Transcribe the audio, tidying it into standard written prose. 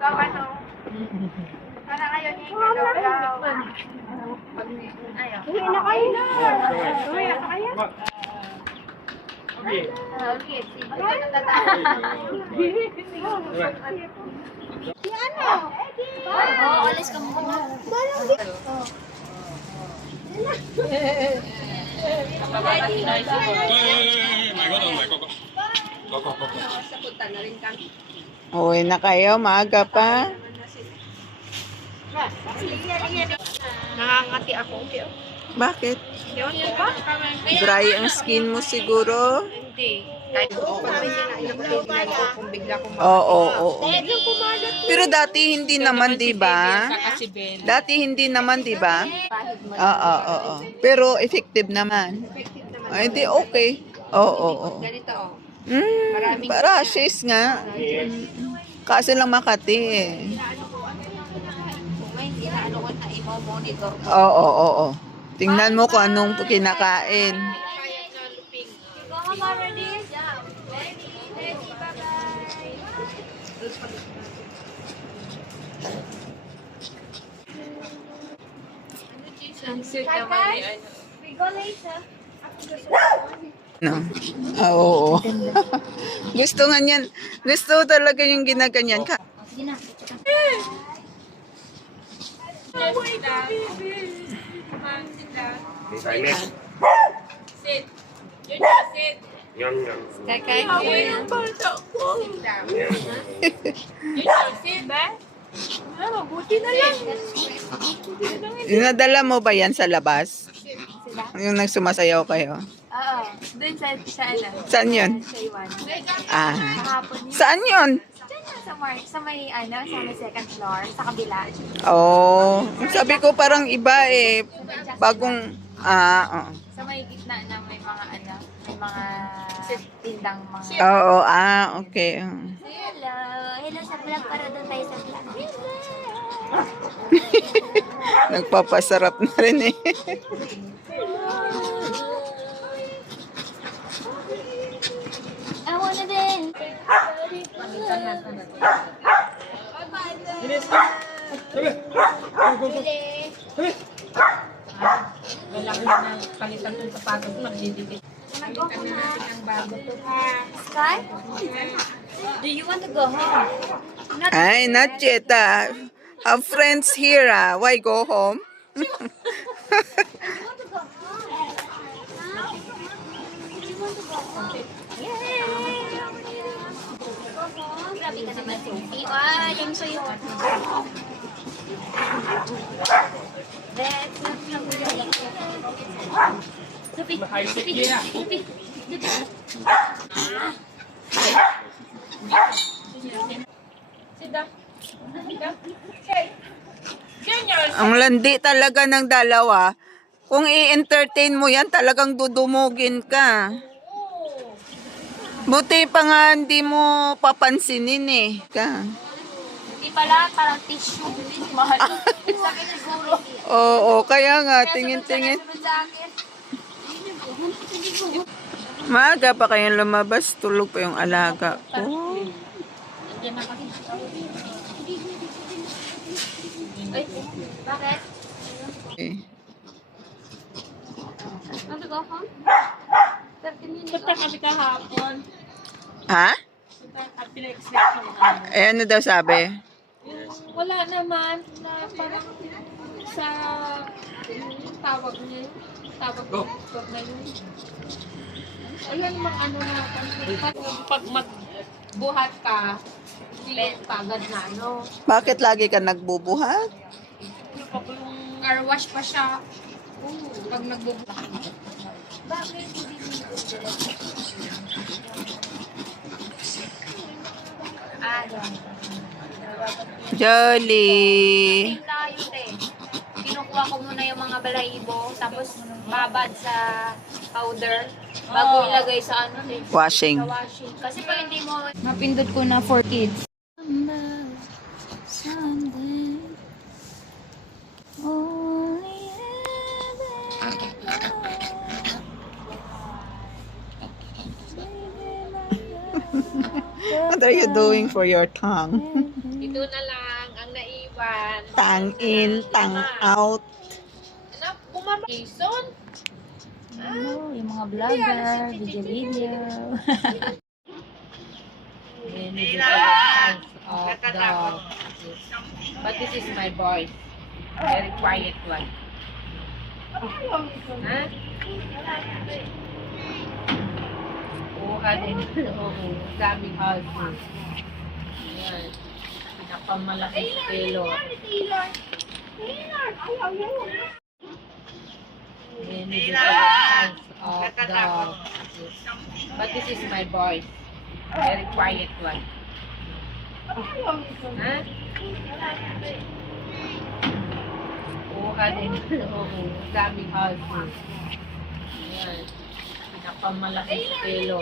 Para ngayon yung galaw. Ayaw. Uwi na kayo na. Uwi na kayo. Okay. Si ano? Oo, alis ka muna. Uwi na kayo, maaga pa. Nakangati ako. Bakit? Yun ba? Dry ang skin mo siguro? Hindi. Kahit pag may kinainom ko, kung bigla kong Oo. Pero dati hindi naman, di ba? si Ben. Dati hindi naman, di ba? Oo. Pero effective naman. Ay, di okay. Oo. Ganito oh. Rashes nga. Kaso lang Makati eh. Kung may inaano ko na i-monitor ko. Oo. Tingnan mo kung anong kinakain. Ang sweet naman ni ano. We go later. No. Oo. Gusto nga niyan. Gusto talaga yung ginaganyan ka. Sige na. Sit. Sit. Kakay ko yan. Sit ba? Mabuti na lang. Inadala mo ba yan sa labas? Yung nagsumasayaw kayo? Oo. Doon sa ano? Saan yun? Sa Iwan. Ah. Kahapon yun. Saan yun? Sa may second floor, sa kabila. Oh, sabi ko parang iba eh. Bagong, Sa may gitna na may mga tindang mga... Oo, okay. Hello! Hello sa vlog, para doon tayo sa vlog. Nagpapasarap na rin eh. Ako na din! Malaki na palitan ng sapatos, magdidikit. Palitan na natin ang bago to ha. Sky? Do you want to go home? Ay, not yet. Have friends here. Why go home? Grabe ka naman, Sophie. Ah, yung sa'yo. That's not Sophie, Sophie. Ang landi talaga ng dalawa. Kung i-entertain mo yan, talagang dudumugin ka. Buti pa nga hindi mo papansinin eh. Hindi pala, parang tissue. Mahal. Sakit siguro. Oo, kaya nga, tingin-tingin. Sunod sa akin. Maaga pa kayong lumabas, tulog pa yung alaga ko. Ay, bakit? Eh. Want to go home? 30 minutes. Punta kami kahapon. Ha? Punta kami na-expect ko mga Eh, ano daw sabi? wala naman na parang sa yung tawag niya. Tawag na yun. Wala namang ano na pag magbuhat ka, hindi yung tagad na ano. Bakit lagi ka nagbubuhat? Yung car wash pa siya. Pag nagbubuhat. Bakit? Jolly! Tayo, te. Kinukuha ko muna yung mga balahibo, tapos babad sa powder, bago ilagay sa ano, te. Washing. Sa washing. Kasi pag hindi mo... Napindot ko na for kids. What are you doing for your tongue? Ito na lang ang naiwan. Tang in, tang out. Ano? Bumaba. Jason? Yung mga vlogger, video. Many different kinds of dogs. But this is my boy. Very quiet one. Ha? Kuha din. Oo. Daming houses. Ayan. Pinakamalaking pelo. Many different kinds of dogs. But this is my boy. Very quiet one. Ha? Kuha din. Oo. Daming houses. Ayan. Pinakamalaking pelo.